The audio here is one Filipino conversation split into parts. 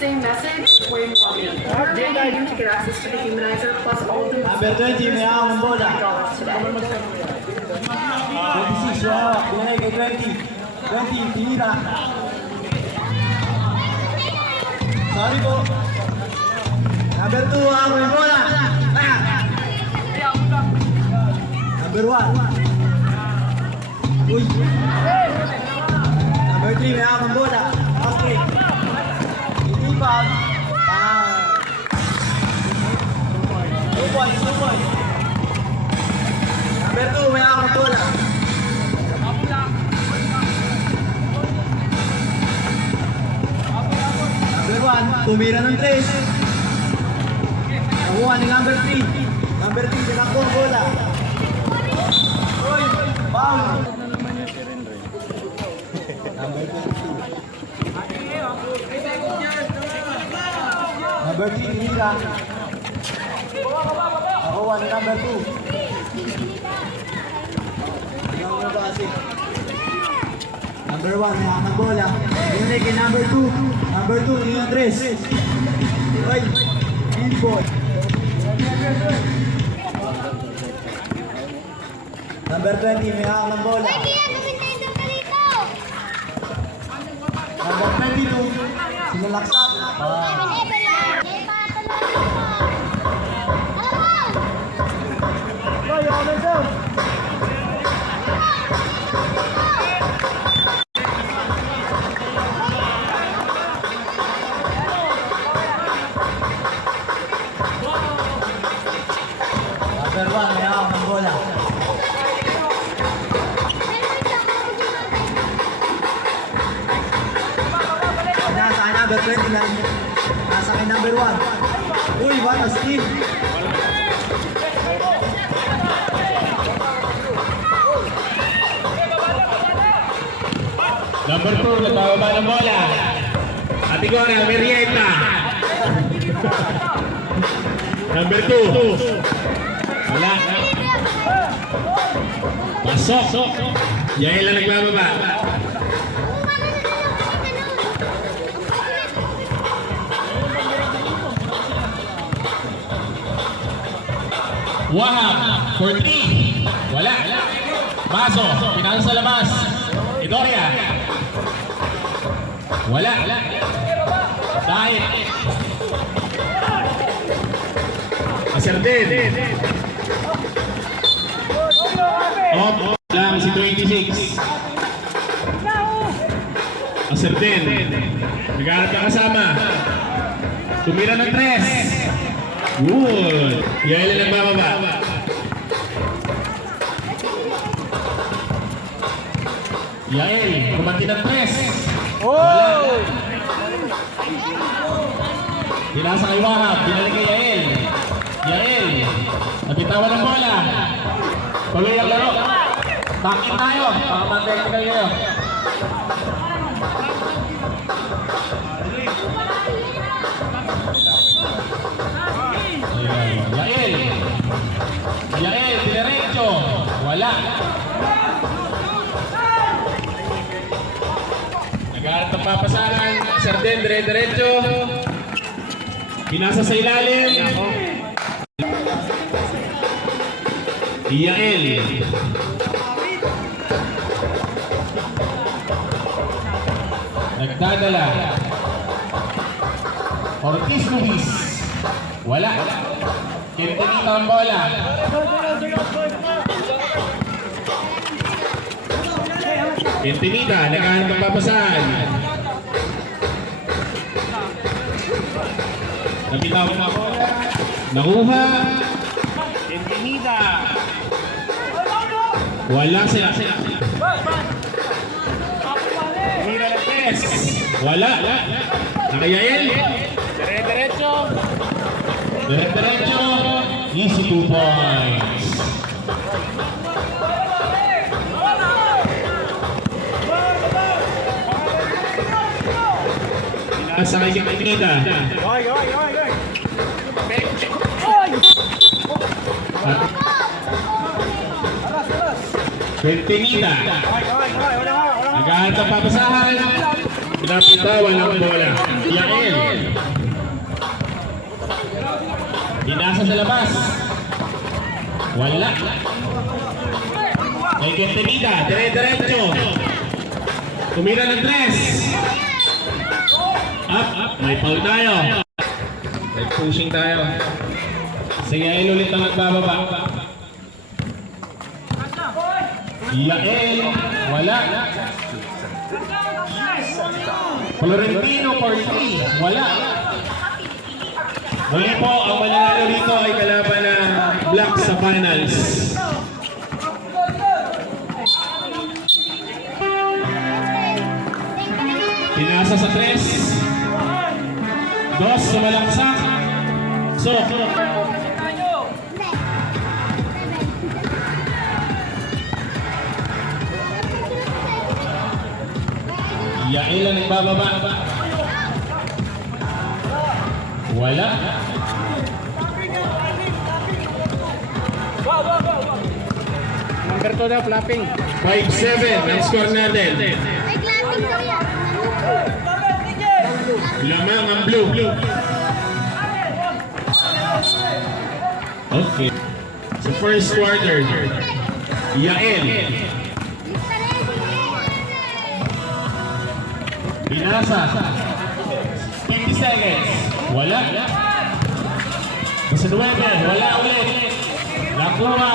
same message where you want me. JW to get access to the humanizer plus all of the Number 20, may ako ng bola. $20 today. 26, wow. Binigay kay 20. 20, tinira. Sorry po. Number 2, ako yung bola. Number 1. Uy. Number 3, may ako ng bola. Okay. Inipag. 2 points, 2 points. Number 2, may ako ng bola. Number 1, tumira ng 3. Nakuha ni number 3. Number 3, tinakbo ang bola. Uy, foul. Number 22. Number 3, tinira. Nakuha ni number 2. Number 1, mga ng bola. Binigay kay number 2. Number 2, yung 3. Ay, big boy. Number 20, may hawak ng bola. Number 22, sinalaksak. Number 1, may hawak ng bola. Nasa kay number 20 lang. Nasa kay number 1. Uy, what a steal. Number 2, nagbababa ng bola. Category, Merienda. Number 2. Wala. Pasok. Yael lang nagbababa. Wahab for 3. Wala. Maso, pinasa sa labas. Idoria. Wala. Dahil. Aserdin. Op lang si 26. Aserdin. Naghahanap na kasama. Tumira ng 3. Good. Yael lang nagbababa. Yael, kumanti ng 3. Oh! Pinasa kay Wahab, binalik kay Yael. Yael, nabitawan ng bola. Tuloy ang laro. Bakit tayo? Baka ma-technical kayo. Yael, diretso. Wala. Nag-aaral ng papasaran. Sarden, diretso. Pinasa sa ilalim. Yael. Nagdadala. Ortiz Luis. Wala. Kintinita ang bola. Kintinita, naghahanap ng papasahan. Nabitawan na bola. Nakuha. Kintinita. Wala sila. Mira na tres. Wala. Nakayael. Diretso. Easy 2 points. Nasa kay Kintinita. Kintinita. Naghahanap ng papasahan. Pinapitawan ng bola. Yael. Pinasa sa labas. Wala. May Kentenida. Dire-diretso. Tumira ng 3. Up. May foul tayo. May pushing tayo. Si Yael ulit ang nagbababa. Yael. Wala. Florentino for 3. Wala. Muli po, ang mananalo rito ay kalaban ng Black sa finals. Pinasa sa 3. 2 sumalaksak. So, Yael ang nagbababa. Wala. Number 2 na, flapping. 5-7 ang score natin. Lamang ang blue. Okay. So first quarter. Yael. Pinasa. 20 seconds. Wala. Sa 9. Wala ulit. Nakuha.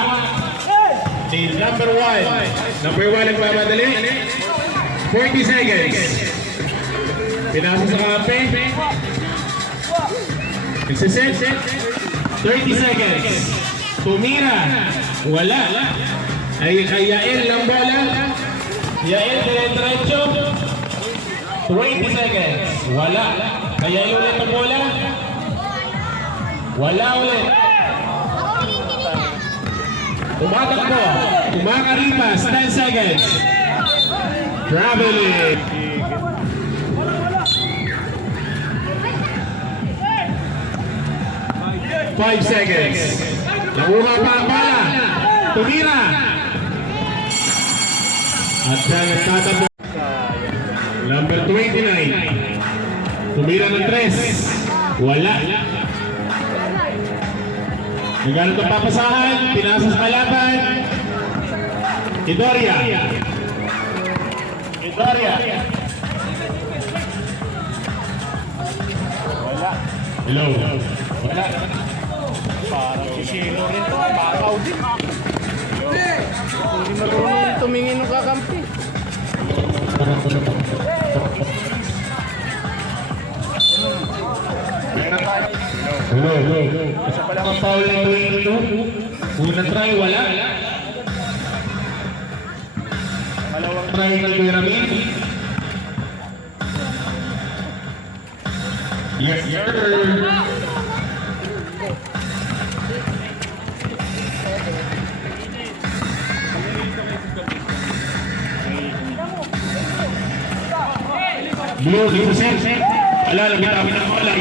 Si number 1. Number 1 nagmamadali. 40 seconds. Pinasa sa kape. Nagsiset. 30 seconds. Tumira. Wala. Ay Yael lang bola. Yael dire-diretso. 20 seconds. Wala. Kaya ulit ang bola. Wala ulit. Tumatakbo. Tumakaripas. 10 seconds. Traveling. Five seconds. Nakuha pa ang bala. Tumira. At siya nagtatakbo. Number 29. Tumira ng 3. Wala. Nagano itong papasahan. Pinasa sa kalaban. Idoria. Wala. Hello. Wala. Parang si Sino rin to, bakaw din. Hindi marunong tumingin ng kakampi. Hello. Ang foul na ito. Unang try, wala. Malawang try ng pyramid. Yes, sir. Blue, dito set. Alala, bitawan ng bola.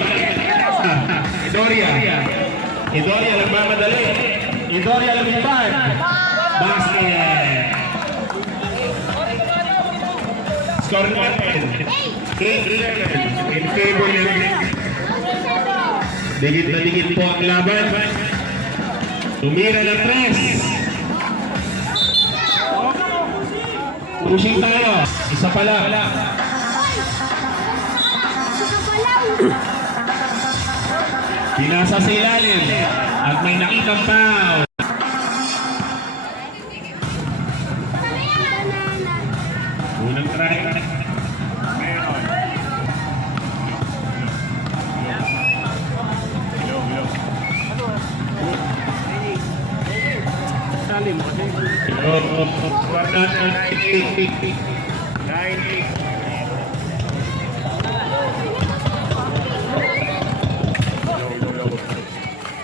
Idoria nagmamadali. Idoria lumipad. Basket. Score natin. 8-7 in favor ng digit na digit po ang laban. Tumira ng 3. Pushing tayo. Isa pa lang. Pinasa sa ilalim at may nakitang foul. Unang try. Salim mo kasi.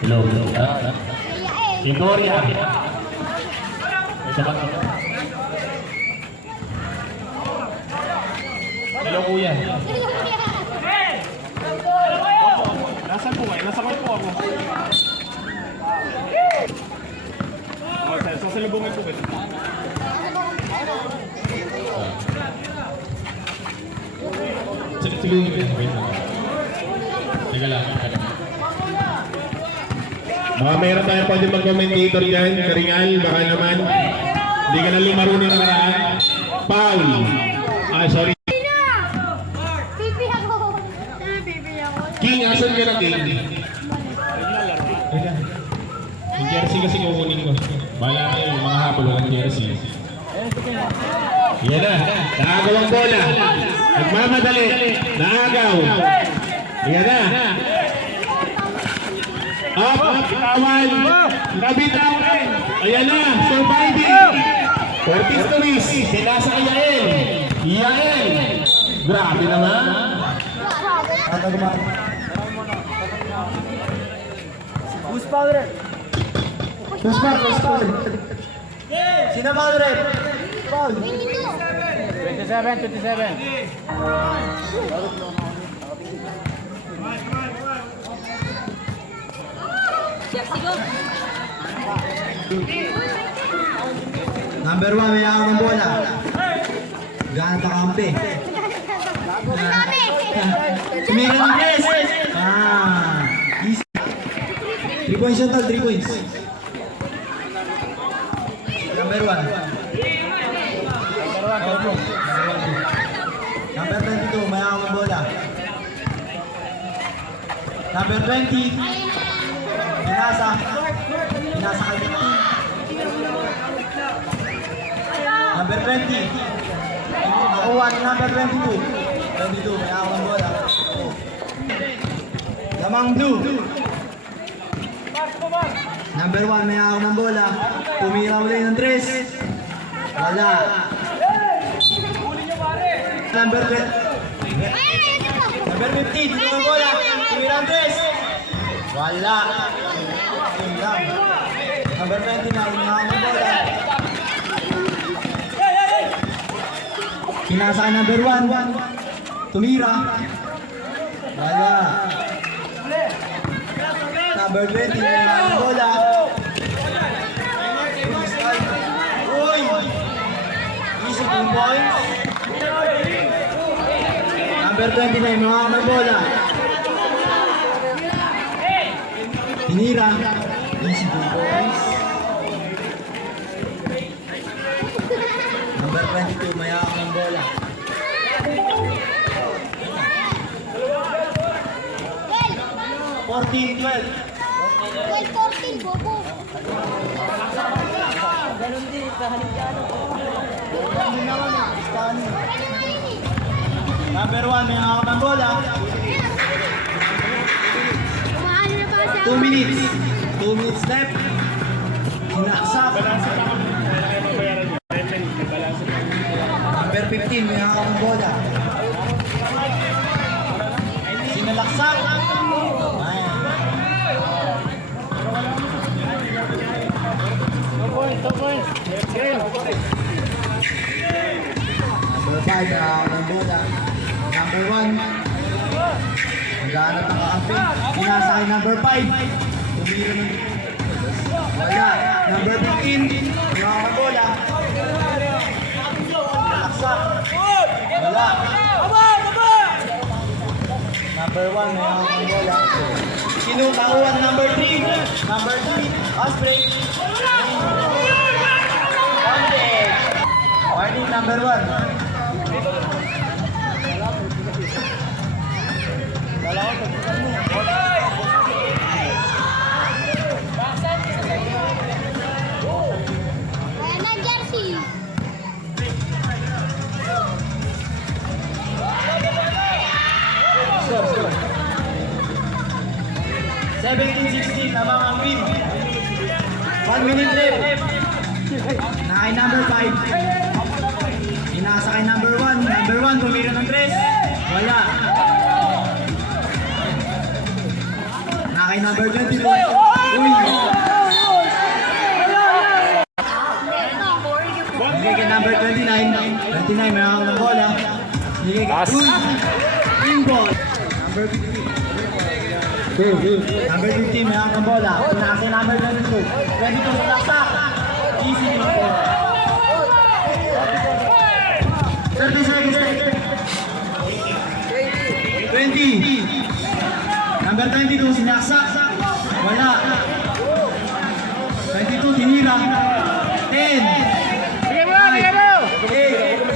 Hello. Idoria. Hello, kuya. Nasaan po kayo? Nasa po ako. Sasalubungin po kayo. blue. Teka lang. Baka meron tayo pwede mag-commentator dyan, Karingal, baka naman. Hindi ka na lumaro ng maraan. Foul. Ah, sorry. Pipi ako. Pipi ako. King, asan ka na, King? Teka. Yung jersey kasi kukunin ko. Bala kayo, yung mga habol ng jersey. Yan na. Naagaw ang bola. Nagmamadali. Naagaw. Yan na. Up, bitawan. Nabitawan. Ayan na, surviving. Curtis Luis, sinasa kay Yael. Yael. Grabe naman. Who's foul ref? Who's foul? Who's foul? Sino foul ref? Foul. 27. Number 1, may hawak ng bola. Gana takampi. Sumira ng press. Easy. 3 points yun tol, 3 points. Number 1. Number 22, may hawak ng bola. Number 20. Pinasa. Pinasa kay 15. Number 20. Nakuha ni number 22. 22, may hawak ng bola. Lamang blue. Number 1, may hawak ng bola. Tumira ulit ng 3. Wala. Number 15, tumira ng bola. Tumira ng 3. Wala. Yun lang. Number 29, may hawak ng bola. Pinasa kay number 1. Tumira. Wala. Number 20, may hawak ng bola. Uy! Easy 2 points. Number 29, may hawak ng bola. Tinira. Easy 2 points. Number 22, may hawak ng bola. Well, 14-12. 14, bobo. Number 1, may hawak ng bola. Kumaano na pa siya? 2 minutes. 2 minutes left. Sinaksak. Number 15, may hawak ng bola. Sinalaksak. Ayan. Number 5, may hawak ng bola. Number 1. Naghahanap ng kakampi. Pinasa kay number 5. Tumira ng... Wala. Number 15. May hawak ng bola. Sinalaksak. Wala. Number 1, may hawak ng bola. Kinukuha number 3. Number 3. Pass break. Warning number 1. Kaya na jersey. Score, score. 17-16, lamang ang win. 1 minute left. Nakay number 5. Inasa kay number 1. Number 1, tumira ng 3. Wala. Nakay number 22. Uy! Bigay kay number 29. 29, may hawak ng bola. Bigay kay... Uy! Green ball. Number 15. Number 15, may hawak ng bola. Pinasa kay number 22. 22 sa laksak. Easy ball. 30 seconds left. 20. Number 22, sinaksak. Wala. 22, tinira. 10. Bigyan mo! Bigyan mo! 8.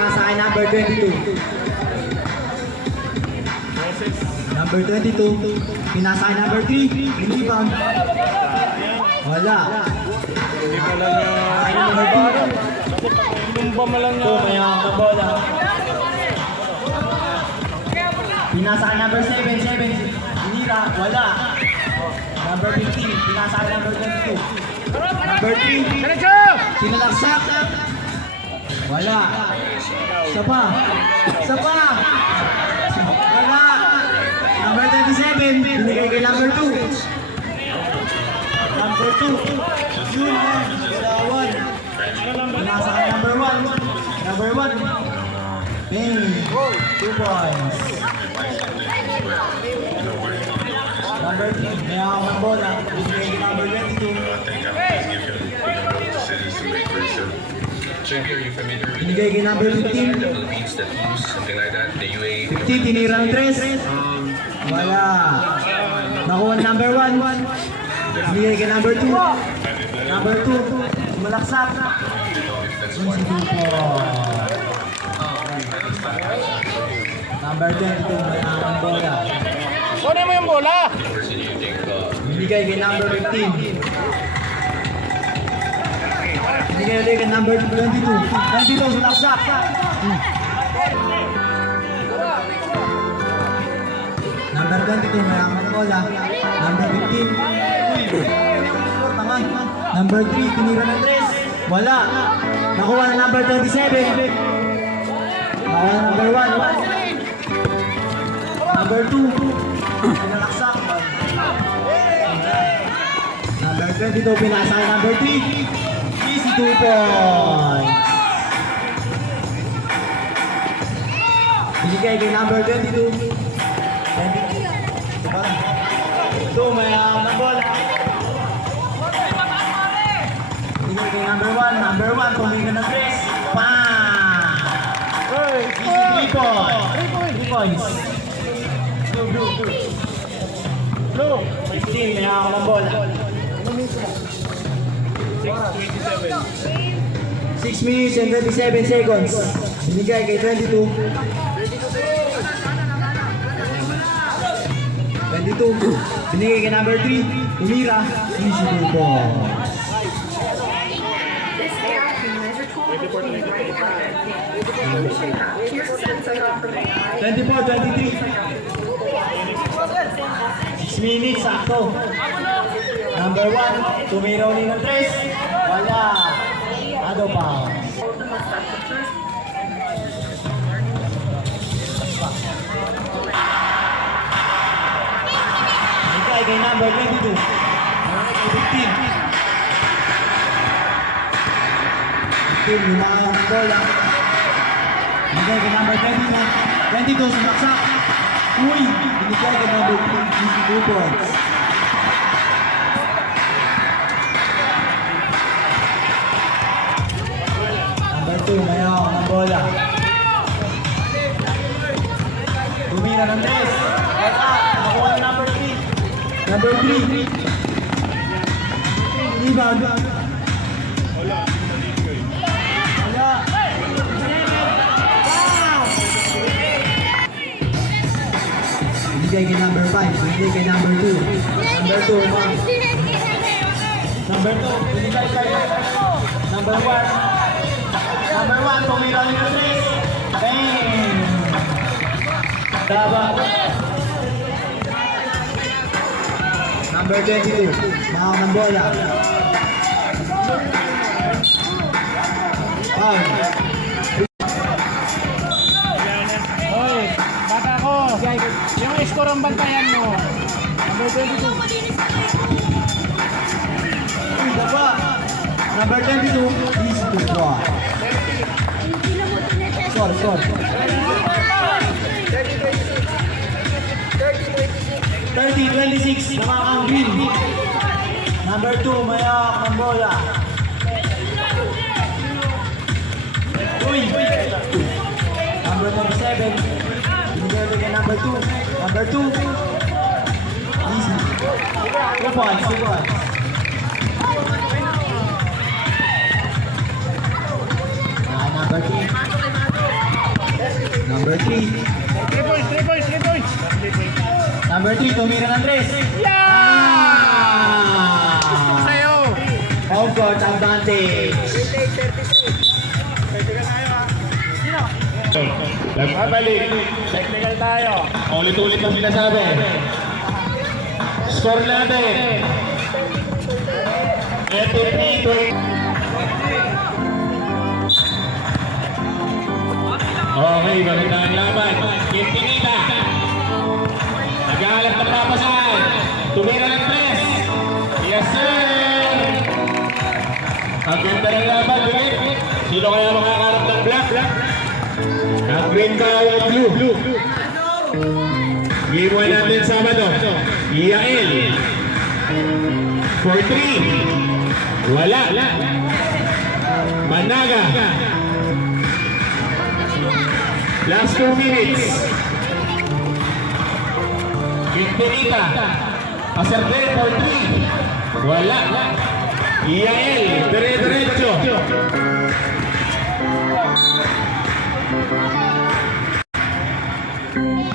Nasa akin number 22. Number 22. Pinasa akin number 3. Rebound. Wala. Hindi pa lang niya. Akin number 2. Tumba mo lang niya. Ito, may hawak na bola. Pinasa akin number 7. Hinira. Wala. Number 15. Pinasa akin number 22. Number 3. Diretso! Sinalaksak. Wala. Isa pa. Isa pa. Wala. Number 27. Binigay kay number 2. Number 2. Yun lang. Galawan. Pinasa kay number 1. Number 1. Bang. 2 points. Number 3. May hawak ng bola. Binigay kay number 22. Check here, you familiar with Binigay kay number 15. the Philippines that use something like that? The UAE. 15, tinira ng 3. Wala. Nakuha ng number 1. Binigay kay number 2. Number 2. Malaksak. Easy 2 po. Number 22, may ang bola. Kunin mo yung bola! Person you think Binigay kay number 15. Binigay ulit kay number 22. 22, malaksak. Number 22, may ang bola. Number 15. Tama. Number 3, tinira ng 3. Wala. Nakuha ng number 27. Nakuha ng number 1. Number 2. Pinalaksak. Number 22, pinasa kay number 3. Easy 2 points. Binigay kay number 22. Ito, may ng bola. Binigay kay number 1. Number 1, tumingin ng 3. Bang! Easy 3 points. 3 points. Blue! 15, may hawak ng bola. 6 minutes and 27 seconds. Binigay kay 22. 22. Binigay kay number 3. Tumira. Easy 2 points. This AI can measure 12 feet right in front of it. Here's a sensor from AI. 24, 23. 6 minutes, sakto. Number 1, tumira ulit ng 3. Wala. Ado pa. Bigay kay number 22. 15. 15, lumayan ang bola. Bigay kay number 22. 22, sumaksak. Uy, binigay kay number 2 points. Number 2, may hawak ng bola. Tumira ng 3. Nakuha ng number 3. Number 3. Rebound. Wala. Binigay kay number 5. Binigay kay number 2. Number 2, ma'am. Number 2, binigay kay number 1. Number 1, tumira ng 3. Bang! Taba. Number 22, mahawak ng bola. Hoy! Bata ko! Yung score ang bantayan mo! Number 22. Baba. Number 22, easy to score. Score. 30-26 naman ang green. Number 2, mayak ng bola. Uy! Number 7. Binigay kay number 2. Number 2. Easy. 2 points, 2 points. Number 3. Number 3. 3 points, 3 points, 3 points. Number 3, tumira ng tres. Sa'yo. Home court advantage. Nagbabalik. Technical tayo. Ulit-ulit ang sinasabi. Score natin. FFP 20. Okay, maganda ang laban. Kintinita. Nag-aalap ng papasahan. Tumira ng tres. Yes, sir! Ang ganda ng laban, ulit. Sino kaya makakarap ng black? Ang green ka o blue? Game 1 natin Sabado. Yael. For 3. Wala. Managa. Last 2 minutes. Quintinita. Paserde for 3. Wala. Yael. Dire-diretso.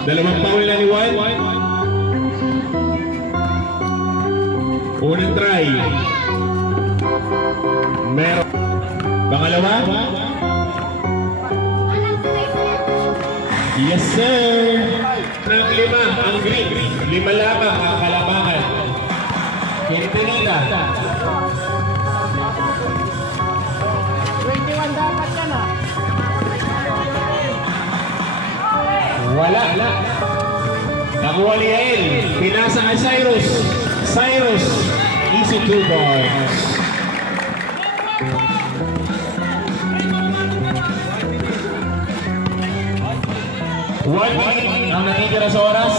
Dalawang foul na ni Juan. Unang try. Meron. Pangalawa. Yes, sir. Ng 5 ang green. 5 lamang ang kalabangan. Quintinita. 21 dapat yan ah. Wala. Nakuha ni Yael. Pinasa kay Cyrus. Cyrus. Easy 2 points. One minute ang natitira sa oras.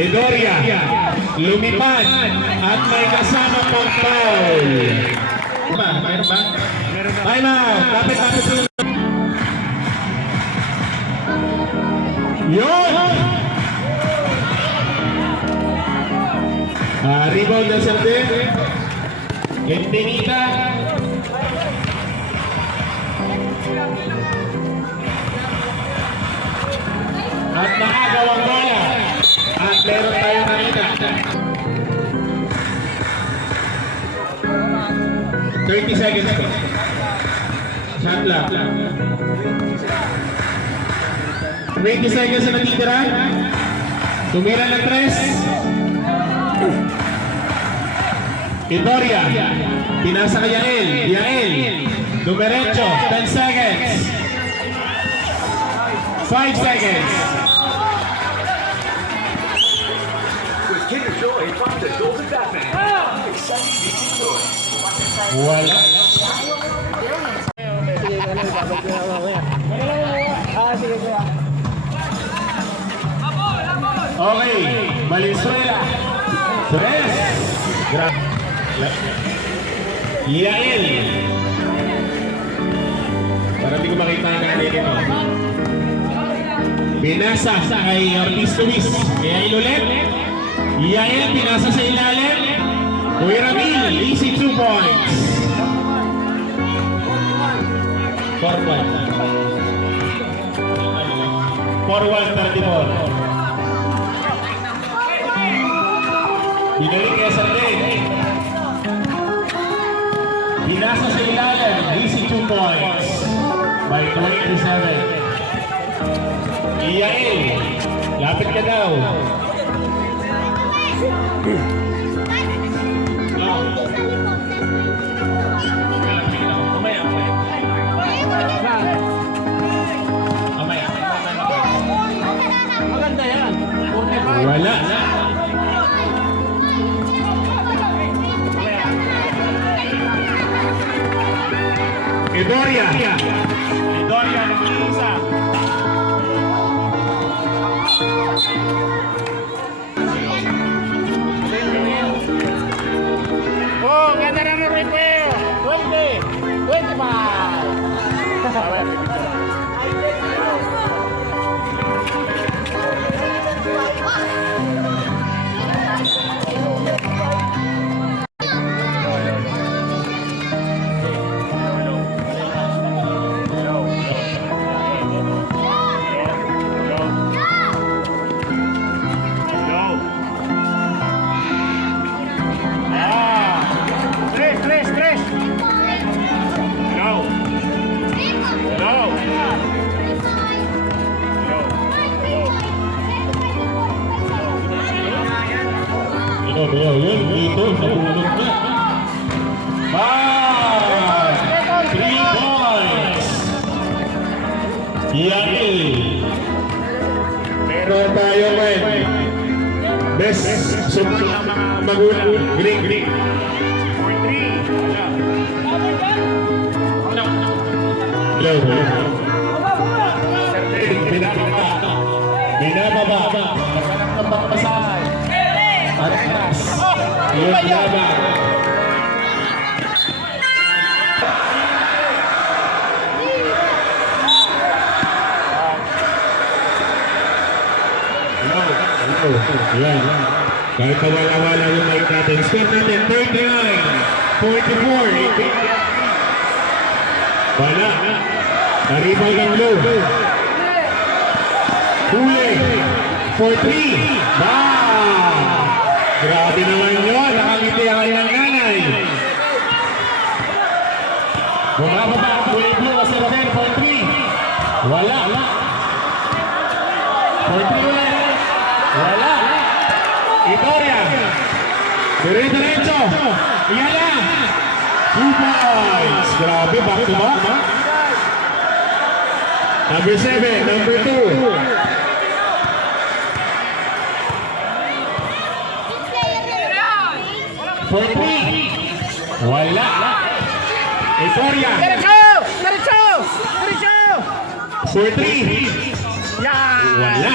Edoria. Lumipad. At may kasama pang foul. Mayroon ba? Time out! Kapit-kapit sila. Yun! Rebound na Serde. Quintinita. At nakagawang bola. At meron tayong nakita. 30 seconds po. Shot clock. 20 seconds na natitira. Tumira ng tres. Itoria. Pinasa ka Yael. Yael. Dumiretso. 10 seconds. 5 seconds. Wala. Okay, Valenzuela. Tres. Yael. Para di ko makita ang kanina ito. Pinasa kay Ortiz Luis. Yael ulit. Yael pinasa sa ilalim. Kuya Ramil, easy 2 points. 4-1. 4-1-34. Binalik kaya sa leg. Binasa sa ilalim, easy 2 points. By 27. Yael, lapit ka daw. Maganda yan. Wala. Edoria. Doria, nag-iisa. Yun, dito, nabulog na. 5, 3 points. Yaki. Meron tayo ngayon. Best sumunod ng mga magulang. Green. 4-3. Binababa. Nagkalang ng pagpasahan. At atas. Yun laban. Yan. Kahit kawala-wala yung mic natin. Score natin 39-44. Wala. Naribal ng blue. Huli. 4-3. Grabe naman yun. Nakangiti ang kanyang nanay. Bumababa ang blue kasi rin. 4-3. Wala. 4-3 ulit. Wala. Itoria. Diretso. Yan lang. 2 points. Grabe, back to back. Number 7, number 2. Wala. Itoria. Diretso! 4-3. Wala.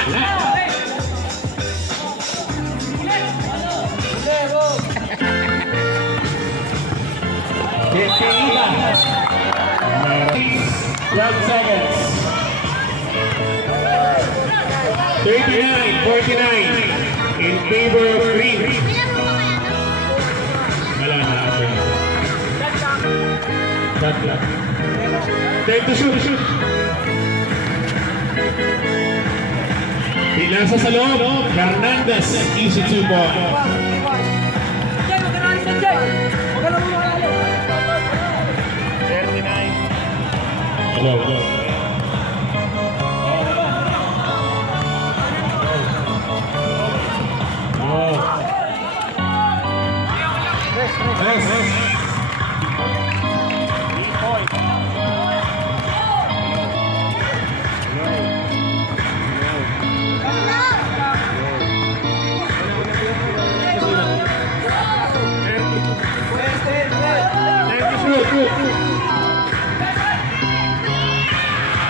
Kaiba. 12 seconds. 39-49 in favor of green. Wala na ako. Shot lang. Time to shoot. Pinasa sa loob. Hernandez. Easy 2 points. Go.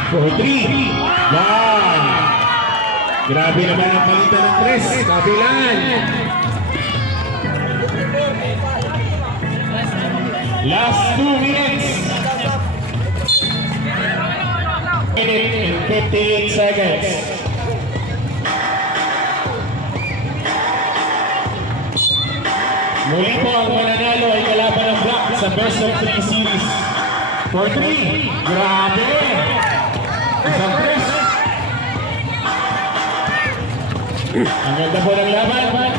For 3. Wow! Grabe naman ang palitan ng 3. Kabilan. Last 2 minutes. Minute and 58 seconds. Muli po ang mananalo ay kalaban ng Black sa Best of 3 series. For 3. Grabe! Isang 3. Ang ganda po ng laban.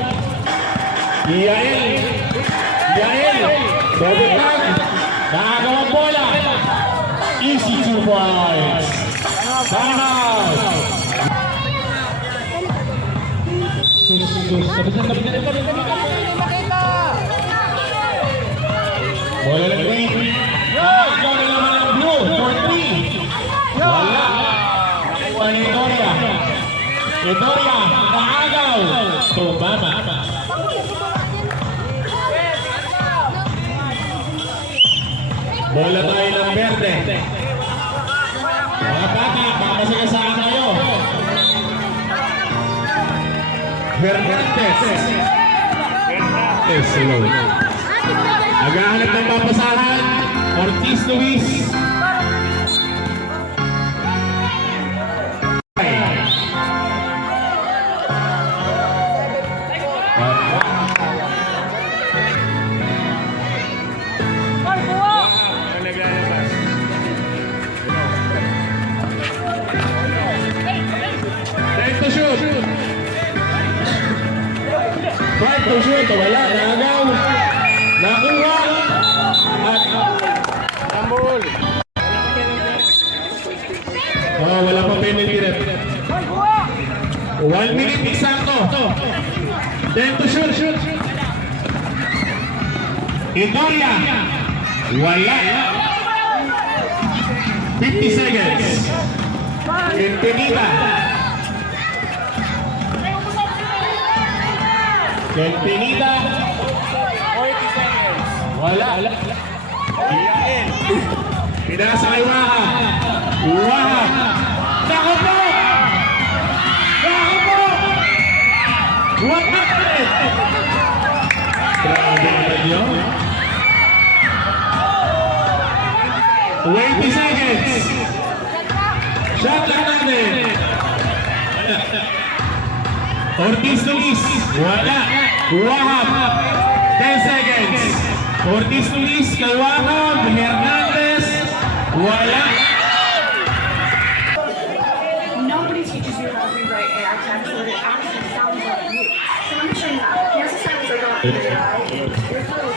Yael. Double tag. Nakagawang bola. Easy 2 points. Time out. Bola ng green. Ikaw na naman ang blue. 4-3. Wala. Nakuha ni Itoria. Naagaw. Tumama. Bola tayo ng berde. Mga bata, makasagasaan kayo. Hernandez. Hello. Naghahanap ng papasahan. Ortiz Luis. Shoot, wala, nagaw, nakuha, at tambol. Wala pa penalty rep. 1 minute, eksakto. 10 to shoot. Itoria. Wala. 50 seconds. Quintinita. Quintinita. 40 seconds. Wala. Iyain. Pinasa kay Waha. Waha. Nako po! Nako po! What happened? Grabe naman yun. 20 seconds. Shot lang natin. Ortiz Luis. Wala. Wahab. 10 seconds. Ortiz Luis kay Wahab. Hernandez. Wala. Nobody teaches you how to rewrite AI text when it actually sounds like you. So let me show you how. Here's a sentence I got from AI. It's really